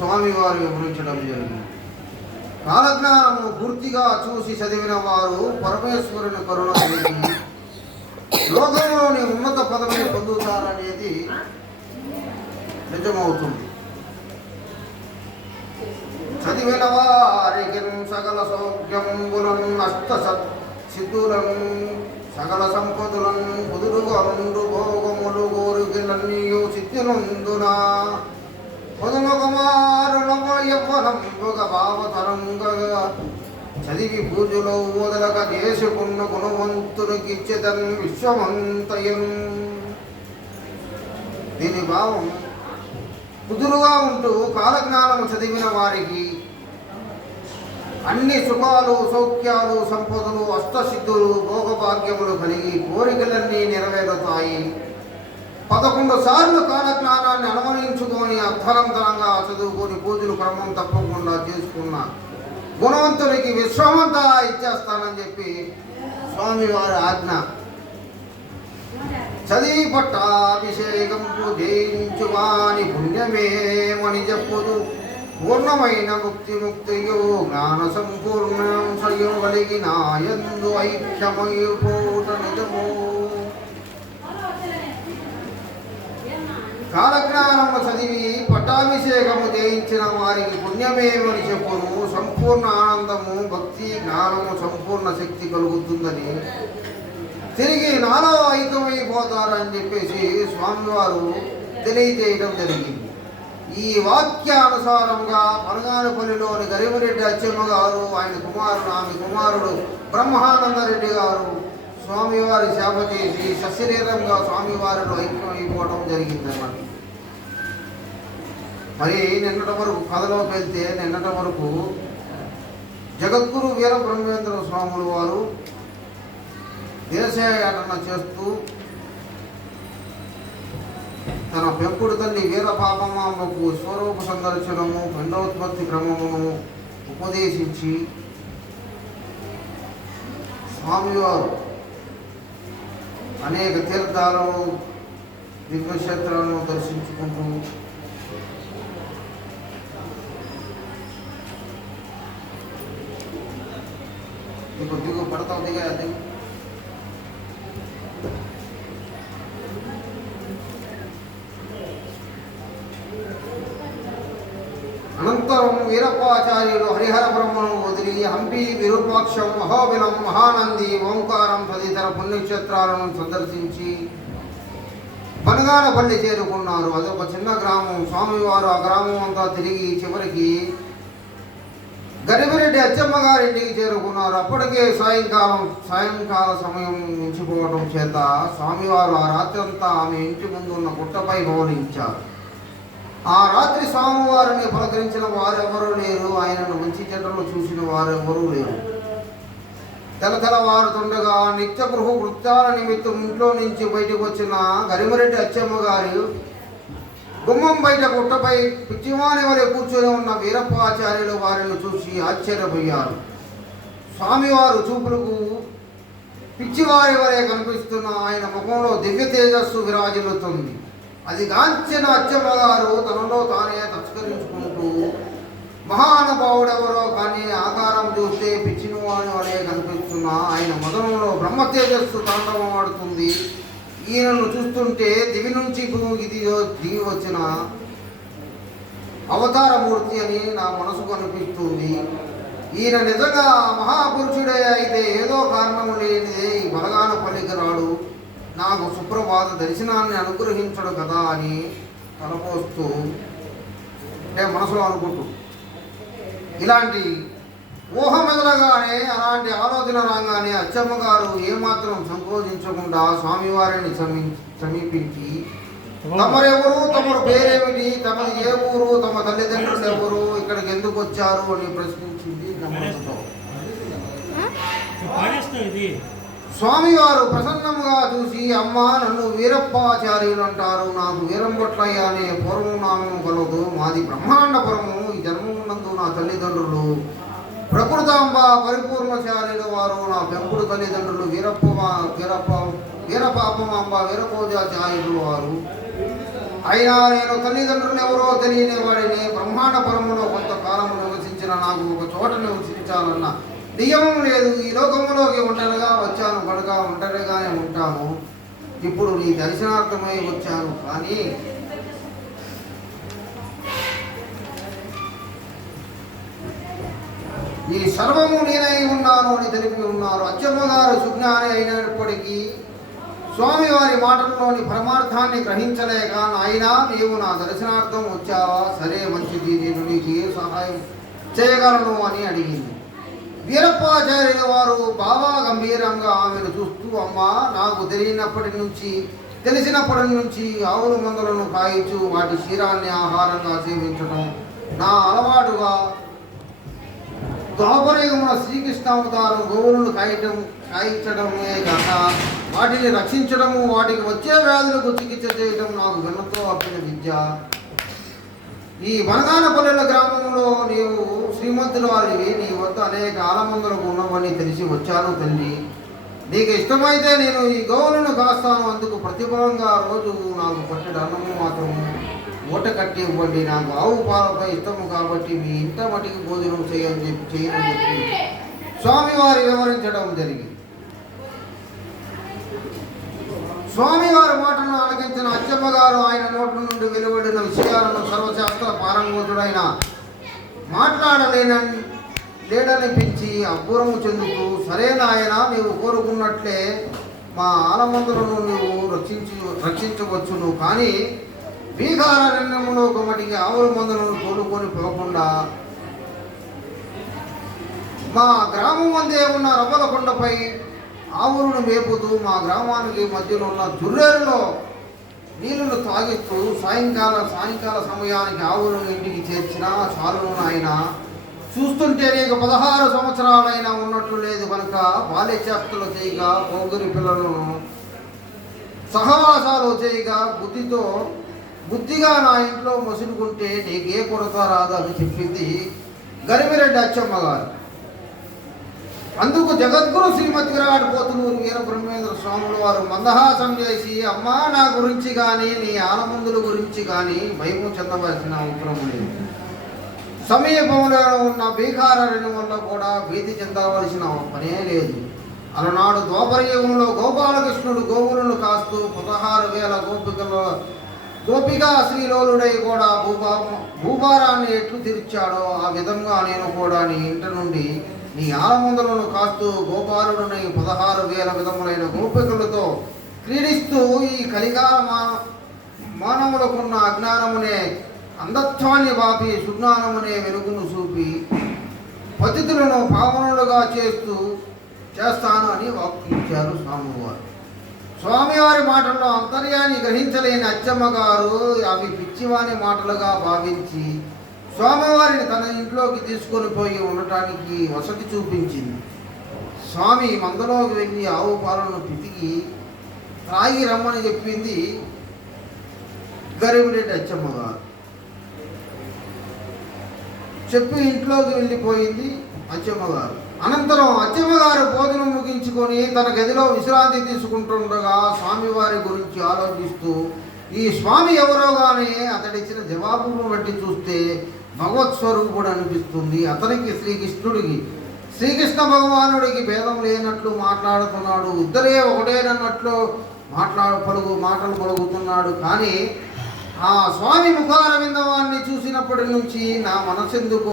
స్వామివారు వివరించడం జరిగింది. కాలజ్ఞానము పూర్తిగా చూసి చదివిన వారు పరమేశ్వరుని కరుణ కలిగి లోకంలోని ఉన్నత పదవిని పొందుతారనేది నిజమవుతుంది. చదివిన వారికి సకల సౌఖ్యంబులను నష్ట సిద్ధులను సకల సంపదలను కుదురుగా నుండు భోగములు కోరికలన్నీయు సిద్ధినందున పొదమొగమారుణమయవనంబుగ భావతరంగా చదివి పూజలో మొదలక చేసుకున్న గుణవంతునికిచ్చేతన్ విశ్వమంతయను. దీని భావం కుదురుగా ఉంటూ కాలజ్ఞానము చదివిన వారికి అన్ని సుఖాలు సౌఖ్యాలు సంపదలు అష్టసిద్ధులు భోగభాగ్యములు కలిగి కోరికలన్నీ నెరవేరుతాయి. 11 సార్లు కాలజ్ఞానాన్ని అనుమతించుకొని అర్థవంతంగా చదువుకొని పూజలు క్రమం తప్పకుండా చేసుకున్న గుణవంతునికి విశ్వమంతా ఇచ్చేస్తానని చెప్పి స్వామివారి ఆజ్ఞ. చదివి పట్టాభిషేకం పూజించువాని పుణ్యమేమని చెప్పుదు. పూర్ణమైన ముక్తియు జ్ఞాన సంపూర్ణం సయు కలిగిన యందు ఐక్యమయు పూట నిజము. కాలజ్ఞానము చదివి పట్టాభిషేకము చేయించిన వారికి పుణ్యమేమని చెప్పును. సంపూర్ణ ఆనందము భక్తి జ్ఞానము సంపూర్ణ శక్తి కలుగుతుందని తిరిగి నాలో ఐక్యమైపోతారని చెప్పేసి స్వామివారు తెలియజేయడం జరిగింది. ఈ వాక్యానుసారంగా పనగానపల్లిలోని గరిమరెడ్డి అచ్చమ్మ గారు, ఆయన కుమారుడు, ఆమె కుమారుడు బ్రహ్మానందరెడ్డి గారు స్వామివారి సేవ చేసి సశరీరంగా స్వామివారిలో ఐక్యమైపోవడం జరిగిందన్నమాట. మరి నిన్నటి వరకు కథలోకి వెళ్తే, నిన్నటి వరకు జగద్గురు వీర బ్రహ్మేంద్ర స్వాములు వారు దేశయాటన చేస్తూ తన పెంపుడు తల్లి వీరపాపమ్మకు స్వరూప సందర్శనము పిండోత్పత్తి క్రమమును ఉపదేశించి స్వామివారు అనేక తీర్థాలను దివ్యక్షేత్రాలను దర్శించుకుంటూ దిగు పడతావు దిగా అది అనంతరం వీరప్పాచార్యులు హరిహర బ్రహ్మను వదిలి హంపి విరూపాక్షం మహాబిలం మహానంది ఓంకారం తదితర పుణ్యక్షేత్రాలను సందర్శించి పనగానపల్లి చేరుకున్నారు. అదొక చిన్న గ్రామం. స్వామివారు ఆ గ్రామం అంతా తిరిగి చివరికి గరిమిరెడ్డి అచ్చమ్మ గారింటికి చేరుకున్నారు. అప్పటికే సాయంకాల సమయం మించిపోవడం చేత స్వామివారు ఆ రాత్రి అంతా ఆమె ఇంటి ముందు ఉన్న గుట్టపై మౌలించారు. ఆ రాత్రి స్వామివారిని పలకరించిన వారెవరూ లేరు. ఆయనను మంచి చెడ్డలు చూసిన వారెవరూ లేరు. తెల్లవారుతుండగా నిత్య గృహ వృత్తాల నిమిత్తం ఇంట్లో నుంచి బయటకు వచ్చిన గరిమరెడ్డి అచ్చమ్మ గారు గుమ్మం బయట గుట్టపై పిచ్చివాని వలె కూర్చొని ఉన్న వీరప్పాచార్యులు వారిని చూసి ఆశ్చర్యపోయారు. స్వామివారు చూపులకు పిచ్చివారి వలె కనిపిస్తున్న ఆయన ముఖంలో దివ్య తేజస్సు విరాజిల్లుతుంది. అది గాంచిన అచ్చమ్మ గారు తనలో తానే తస్కరించుకుంటూ మహానుభావుడెవరో కానీ ఆకారం చూస్తే పిచ్చినవాని వలె కనిపిస్తున్న ఆయన మదనంలో బ్రహ్మ తేజస్సు తాండవమాడుతుంది. ఈయనను చూస్తుంటే దివి నుంచి భూమికి దిగి వచ్చిన అవతారమూర్తి అని నా మనసుకు అనిపిస్తుంది. ఈయన నిజంగా మహాపురుషుడే అయితే ఏదో కారణం లేనిదే ఈ బలగానపల్లికి రాడు, నాకు సుప్రభాత దర్శనాన్ని అనుగ్రహించడు కదా అని తలపోస్తూ అంటే మనసులో అనుకుంటూ ఇలాంటి ఊహ మెదలగానే అలాంటి ఆలోచన రాగానే అచ్చమ్మ గారు ఏమాత్రం సంకోచించకుండా స్వామివారిని సమీపించి తమరెవరు, తమరు పేరేమిటి, తమది ఏ ఊరు, తమ తల్లిదండ్రులు ఎవరు, ఇక్కడికి ఎందుకు వచ్చారు అని ప్రశ్నించింది. స్వామివారు ప్రసన్నముగా చూసి, అమ్మ నన్ను వీరప్పాచార్యులు అంటారు, నాకు వీరంబొట్లయ్య అనే పూర్వనామం కలదు, మాది బ్రహ్మాండపురము, ఈ జన్మమునందు నా తల్లిదండ్రులు ప్రకృతాంబ పరిపూర్ణచార్యులు వారు, నా పెంపుడు తల్లిదండ్రులు వీరపాపమాంబ వీరపోజాచార్యులు వారు. అయినా నేను తల్లిదండ్రులు ఎవరో తెలియని వాడిని, బ్రహ్మాండ బ్రహ్మాండపురములో కొంతకాలము నివసించిన నాకు ఒక చోట నివసించాలన్న నియమం లేదు. ఈ లోకములోకి ఒంటరిగా వచ్చాను కనుక ఒంటరిగానే ఉంటాను. ఇప్పుడు నీ దర్శనార్థమై వచ్చాను, కానీ ఈ సర్వము నేనై ఉన్నాను అని తెలిపి ఉన్నారు. అచ్చమ్మ గారు సుజ్ఞాని అయినప్పటికీ స్వామివారి మాటల్లోని పరమార్థాన్ని గ్రహించలేక, నాయనా నీవు నా దర్శనార్థం వచ్చావా? సరే, మంచిది, నేను నీకు ఏ సహాయం చేయగలను అని అడిగింది. వీరప్పాచార్యుల వారు బాగా గంభీరంగా ఆమెను చూస్తూ, అమ్మా, నాకు తెలిసినప్పటి నుంచి ఆవుల మందులను కాయించు వాటి క్షీరాన్ని ఆహారంగా సేవించడం నా అలవాటుగా. ద్వాపరయుగమున శ్రీకృష్ణావతారం గోవులను కాయించడమే కాక వాటిని రక్షించడము, వాటికి వచ్చే వ్యాధులకు చికిత్స చేయడం నాకు వెన్నతో అప్పిన విద్య. ఈ వనగానపల్లెల గ్రామంలో నీవు శ్రీమంతుల వారివి, నీ వద్ద అనేక ఆలమందులకు ఉన్నవని తెలిసి వచ్చాను తల్లి. నీకు ఇష్టమైతే నేను ఈ గోవులను కాస్తాను. అందుకు ప్రతిఫలంగా రోజు నాకు పట్టెడు అన్నము మాత్రం మూట కట్టి ఇవ్వండి. నాకు ఆవు పాలపై ఇష్టము కాబట్టి మీ ఇంట మట్టికి భోజనం చేయని చెప్పి స్వామివారి వివరించడం జరిగింది. స్వామివారి మాటలను ఆలకించిన అచ్చమ్మ గారు ఆయన నోటి నుండి వెలువడిన విషయాలను సర్వశాస్త్ర పారంగతుడైన లేడనిపించి అబ్బురము చెందుతూ, సరే నాయన, నీవు కోరుకున్నట్లే మా ఆలమందులను నీవు రక్షించవచ్చును, కానీ భీకారణ్యములో ఒకటికి ఆవుల మందులను తోలుకొని పోకుండా మా గ్రామం అందే ఉన్న రవ్వల కొండపై ఆవులను మేపుతూ మా గ్రామానికి మధ్యలో ఉన్న జుర్రేరులో నీళ్లను తాగిస్తూ సాయంకాల సమయానికి ఆవులను ఇంటికి చేర్చిన చాలును నాయన. చూస్తుంటే నీకు 16 సంవత్సరాలైనా ఉన్నట్లు లేదు కనుక బాల్యచేష్టలు చేయగా, పోగురి పిల్లలను సహవాసాలు చేయగా బుద్ధిగా నా ఇంట్లో మసులుకుంటే నీకే కొరత రాదు అని చెప్పింది గరిమిరెడ్డి అచ్చమ్మ గారు. అందుకు జగద్గురు శ్రీమతి విరాట్ పోతులూరు వీరబ్రహ్మేంద్ర స్వాములు వారు మందహాసం చేసి, అమ్మా, నా గురించి కానీ నీ ఆలమందుల గురించి కానీ భయము చెందవలసిన అవసరం లేదు. సమీపంలో ఉన్న భీకారణ్యం వల్ల కూడా భీతి చెందవలసిన పనే లేదు. అలనాడు ద్వాపరయుగంలో గోపాలకృష్ణుడు గోవులను కాస్తూ 16,000 గోపికా శ్రీలోలుడై కూడా భూభారాన్ని ఎట్లు తీర్చాడో ఆ విధంగా నేను కూడా నీ ఇంట నుండి నీ ఆలమందులను కాస్తూ గోపాలుడునై 16,000 విధములైన గోపికలతో క్రీడిస్తూ ఈ కలికాల మానవులకున్న అజ్ఞానమునే అంధత్వాన్ని బాపి సుజ్ఞానమునే వెలుగును చూపి పతితులను పావనులుగా చేస్తాను అని వాక్యించారు స్వామివారు. స్వామివారి మాటల్లో అంతర్యాన్ని గ్రహించలేని అచ్చమ్మ గారు అవి పిచ్చివాని మాటలుగా భావించి స్వామివారిని తన ఇంట్లోకి తీసుకొని పోయి ఉండటానికి వసతి చూపించింది. స్వామి మందలోకి వెళ్ళి ఆవు పాలను పితికి త్రాగి రమ్మని చెప్పింది గరిమిరెడ్డి అచ్చమ్మ గారు. చెప్పి ఇంట్లోకి వెళ్ళిపోయింది అచ్చమ్మ గారు. అనంతరం అచ్చమ్మ గారు భోజనం ముగించుకొని తన గదిలో విశ్రాంతి తీసుకుంటుండగా స్వామివారి గురించి ఆలోచిస్తూ, ఈ స్వామి ఎవరో కానీ అతడిచ్చిన జవాబును బట్టి చూస్తే భగవత్ స్వరూపుడు అనిపిస్తుంది. అతనికి శ్రీకృష్ణ భగవానుడికి భేదం లేనట్లు మాట్లాడుతున్నాడు. ఇద్దరే ఒకటేనన్నట్లు మాటలు పలుకుతున్నాడు. కానీ ఆ స్వామి ముఖార విందవాన్ని చూసినప్పటి నుంచి నా మనసెందుకు